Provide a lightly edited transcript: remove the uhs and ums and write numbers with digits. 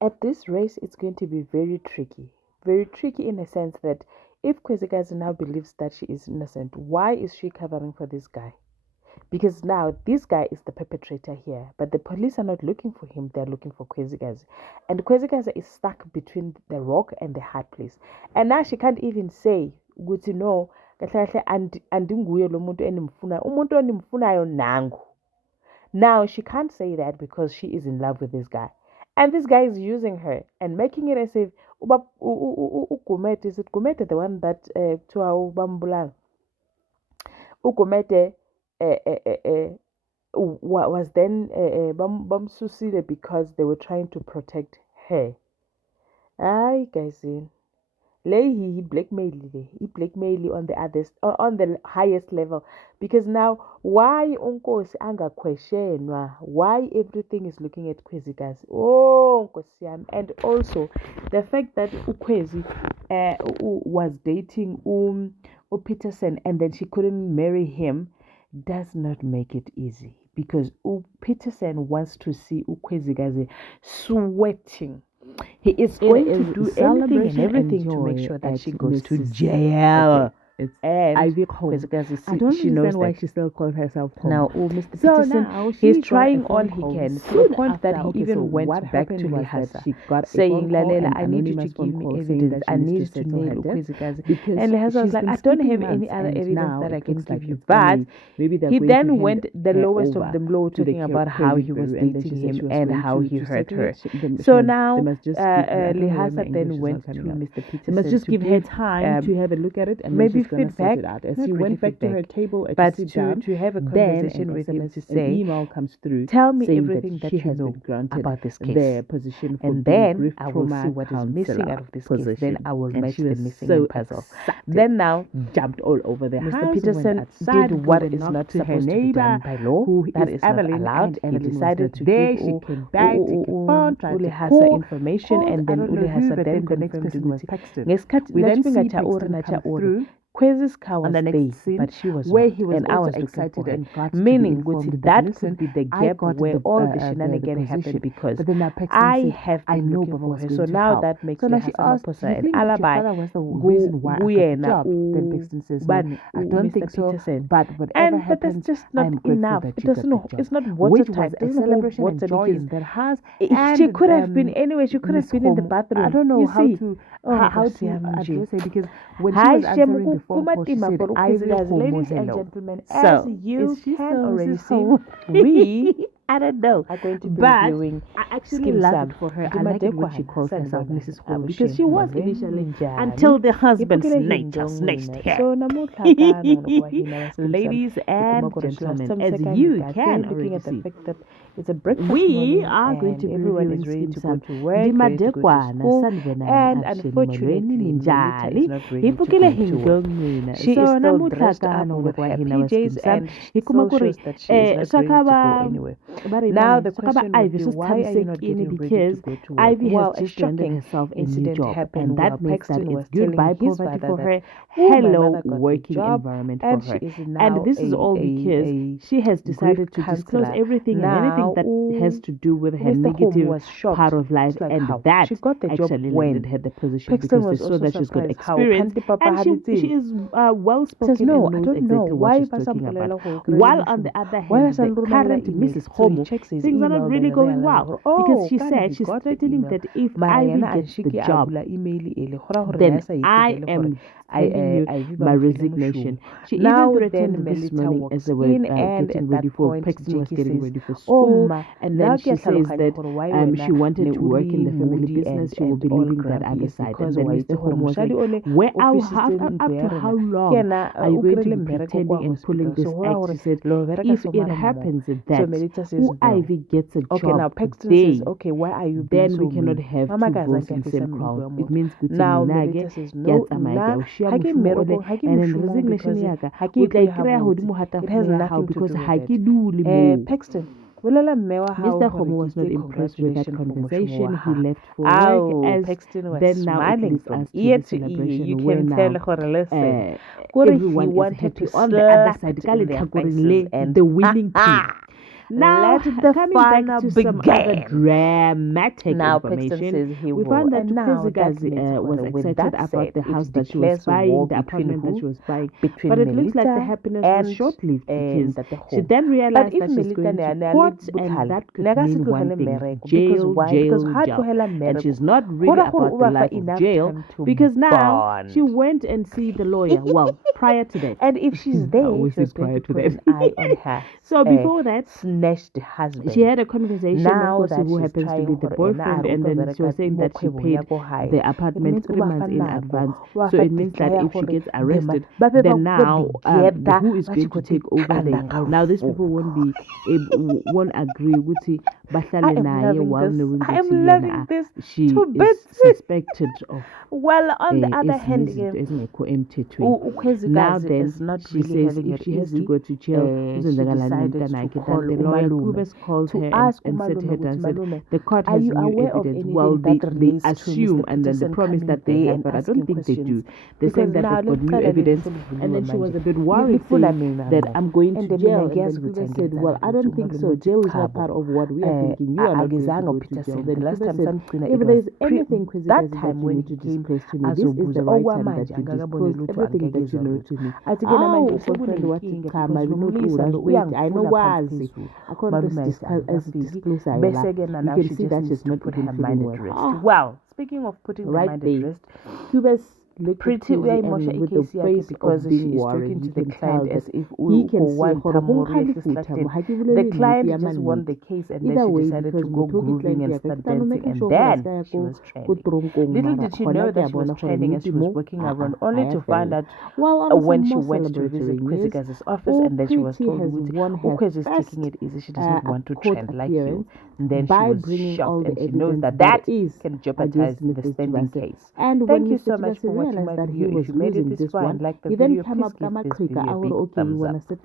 At this race, it's going to be very tricky. Very tricky in a sense that if Kwezikazi now believes that she is innocent, why is she covering for this guy? Because now this guy is the perpetrator here, but the police are not looking for him, they're looking for Kwezikazi. And Kwezikazi is stuck between the rock and the hard place. And now she can't even say, ukuthi no, kahle kahle andinguye lo muntu enimfunayo. Umuntu enimfunayo nangu. Now she can't say that because she is in love with this guy. And this guy is using her and making it as if Gumete, is it Gumete, the one that to our Bambulang? Ugumete was then Bamsusile because they were trying to protect her. Aye, guys, he blackmailed on the others on the highest level, because now why Unkosi anga questionwa, why everything is looking at Kwezikazi. Oh Nkosi yami. And also the fact that Ukwezi was dating Peterson and then she couldn't marry him does not make it easy, because Peterson wants to see Ukwezikazi sweating. He is going to do anything and everything to make sure that she goes to jail. It's And Ivy Home. Kwezikazi, I don't she knows understand why that. she still calls herself home. Now, Mr. So Peterson, now he's she got trying a all phone he call can, to the soon point that after. he even So went what back to happened was that Lehasa, she got a saying, phone call, Lalela, an I need you to anonymous give phone me call saying evidence. that I she needs need to to settle her nail debt Kwezikazi. because And Lehasa was she's like, been I don't skipping have any months, other and evidence now that I it can looks give like you. it's But funny. Maybe they're he going to then hand went the her lowest of over the low, to the talking about how crazy he was guru, and then she dating said she him was and going how he to hurt settle her. it. So They now must just give her, I don't know why my Lehasa then English is went not to coming out. Mr. They must Peterson just to give her give time to have a look at it, and then maybe she's gonna sort feedback, it out. As not she really went back to her feedback, table to but sit down, to have a then conversation with him to an say, email comes through tell me saying everything that that she you has know been granted about this case. their position for And being then grief I will see trauma what is missing counselor out of this position. case. Then I will And match she the was missing so puzzle. excited. Then now Jumped all over the Mr. house, Peterson went outside, did what gave a is knock not to her supposed to be neighbor, done by law. who That is is not Evelyn, allowed. and He Evelyn was decided not to there. give She came back, take a phone, tried to Ulehasa call, information, called, and I then don't know who, Ulehasa but then then the next confirmed person was ukuthi Paxton. ngesikhathi We then lachifika see cha-uri Paxton come uri through Kwez's car on was the there, next scene, but she was where not, he was and I also was looking for excited her. and got to be Meaning informed ukuthi that that listen, could be the I gap got where all the the shenanigan happened, position. because But then now Paxton I said, have I been know looking Baba for was her. going So to now help. that makes So now she Lehasa asked, do Maposa you an think that your alibi. father was the reason why I got the Kuyena job? Then Paxton says, no, ubani, I don't Mr. think so. Peterson. But whatever But that's happens, just I not am grateful enough. that It you got the doesn't. job. It's not Which was watertight. a It doesn't hold celebration and water joy because in their house. she And could have been anywhere. She could have Miss been in the Homo, bathroom. I don't know You how see? to Oh, how Nkosi to yami nje. address her, because when she Hi, was answering the phone Shemu call, she Kumatima said, for Ivy Ukwezikazi. Homo, Ladies and hello. gentlemen, So, as you is she can still already Mrs. see, Homo? we I don't know. are going to be But reviewing I actually Skim love Sam. it for her. I like it when she calls herself Sanibonani, Mrs. Homo, because she Abusheni, was Molweni, initially Ninjani. until the husband Ngibukile snatched Hindongwina. her. So namuhla ka nokuwa hina wa Skim Sam. Ladies and gentlemen, as Looking you can at already the see, fact that it's a breakfast we morning are going to and be everyone reviewing is ready Skim to go Sam. to work, ready to go to school. And unfortunately, Melita is not ready to go to work. She is still dressed up with her PJs and she still shows that she is not ready to go anywhere. Now the question would be, why are you not getting ready to go to work? Ivy Well, has a just landed shocking herself a new incident job, happened and while that makes that Paxton it's was telling goodbye his poverty father for that, her. oh, my Hello mother got the working job, environment for and her. she is now And this is all because she has decided to disclose counselor. everything and anything that has to do with her Mr. Home negative was shocked. part of life, It's like, and how? that She got the job actually when? landed her the position Paxton because they was saw also that she's got surprised how experience, Kanti Papa and she is well spoken says, no, and I knows don't know exactly what why she's talking about. Basampulela While on the other hand, the current Mrs. Homo, things are not really going well, because she said she's threatening that if Ivy gets the job, then I am sending you my resignation. She now even threatened then this Melita morning walks as they were in, and getting at ready that for point Paxton was Jackie getting says, ready for oh school, ma, and then she says that she wanted to work in the family moody business. and She will be all leaving that grumpy other is side. because And then why Mr. the Homo was like, Ole where are office up to how long Kena, are you going to be mbereko pretending kwa and pulling this hospital. So act? She said, lo bereka if so it mara mo. happens So that Melita says, no. Ivy gets a Okay, now job Paxton today, says, okay, why are you being then so we cannot mean? have Mama two guys bulls in the same crown. It means good now to Melita says, no, na hake meroko, hake and then mushumo resignation because yaka hake o tla ikwe ikry-a habotse. godimo hata It has ya hao nothing to because do ha with ke dule it. moo. Paxton, bolela mme wa hao Mr. hore Homo was ke not itse impressed with that congratulations for moshomo conversation. wa He hao. left for work, as Paxton was then now it smiling leads from us to ear the to ear. celebration You where can now tell her, listen, he everyone is wanted happy to on the other slap side. it in their faces and The winning team. Now, let the coming fun back to some other begin. dramatic Now, Paxton information, says he we will, found that and now that Tukwezikazi was with excited that about said, the it house that she was declares war buying, the between apartment that who? she was buying. Between But it looks like the Melita happiness and was short-lived because that the she then realized if that she's Melita going to ne court, le and that could ne mean one thing: jail, because jail, ha jail. tlohela And mmereko, she's not go really ra gore about o the ba fa life of enough jail time to because now bond. she went and see the lawyer. Well, prior to that. And if she's there, always she was say going prior to to put that. an eye on her So before that, snatched husband. she had a conversation, Now of course, that who she's happens to trying be the gore ena boyfriend, a and then utlwa she was bereka saying that she mo paid kgwebong ya ko hae. the It apartment means 3 o ba fa months in nako, advance. wa So fa it means that tetla ya if she gore gets ba arrested, be ba then now together, who is ba going to take over then? Now these people won't agree with bahlale naye while knowing I am ukuthi loving yena, this she to is bits. suspected of Well, on the other hand, ezingekho emthethweni. Now then, is not she really says having if it she has to easy. go to jail, She kuzenzakalani decided to nomntanakhe, call that the lawyer umalume Kubes called to her ask and said to her umalume and ukuthi, said "Malume, the court are has you new aware of evidence." anything Well, that they relates to assume, Mr. and then the Peterson promise coming that they there have, and but I asking don't think they questions? do. They're saying Because that now they've got new liqala evidence, livuliwe and then she was manje. a bit worried, Lifuna saying mina that mna. I'm going to And then jail. mina And then ngiyazi ukuthi Kubes said, well, I angenzakali don't lutho. think so. Umalume uthi Jail is not chabo. part of what we are thinking. You are not going to Akizange go to jail. uPeterson. Then The last Kubes time said, samgcina, if it there's was anything that Kwezikazi that time you when need he to came disclose to me, this is the azobuza right time okwamanje that you angakaboni disclose lutho, everything that you angeke know ezwe to me. athi ke namanje Boyfriend, what usekunenkinga come? because I don't nomlisa know. lo Wait, I know uyangifuna phansi wazi. phezulu. According to Malume as ayisafiki. disclosure, Bese-ke you now can she see just that needs she's to not put even her feeling mind at well. rest. Well, speaking of putting the Right mind there, at rest, Cubas looked at pretty Kuzi, uyayimosha and with the icase yakhe face because of she being is worried, talking to you the can client tell as that if he can see one gore go Kamuri nkgali ehle futha, ehlathini. ha ke The bolele client nnete ya just won mannete. the case and Either then she way, decided to because go motho ke grooving client and ya ka, start ke tla no dancing making and sure gore a then ska ya she was ko trending. tronkong, Little mara did she gona know ke that a she was bona gore trending as she nnete was mo, walking around ha only ya to find fela. out Well, on when some she more went to visit celebratory news, Kwezikazi's office and then she was Pretty told has won her Ukwezi is first taking it easy, she doesn't want to court trend like you. appearance And then she by was bringing all shocked the and she knows evidence that is can jeopardize against the Mr. standing Chibase. case. And Thank when you Mr. so much Chibase for watching realized my that he video. If was you made it losing this this far and one, liked the he then video, came please up give this Kamakrika. video I a would big okay, you thumbs wanna up. sit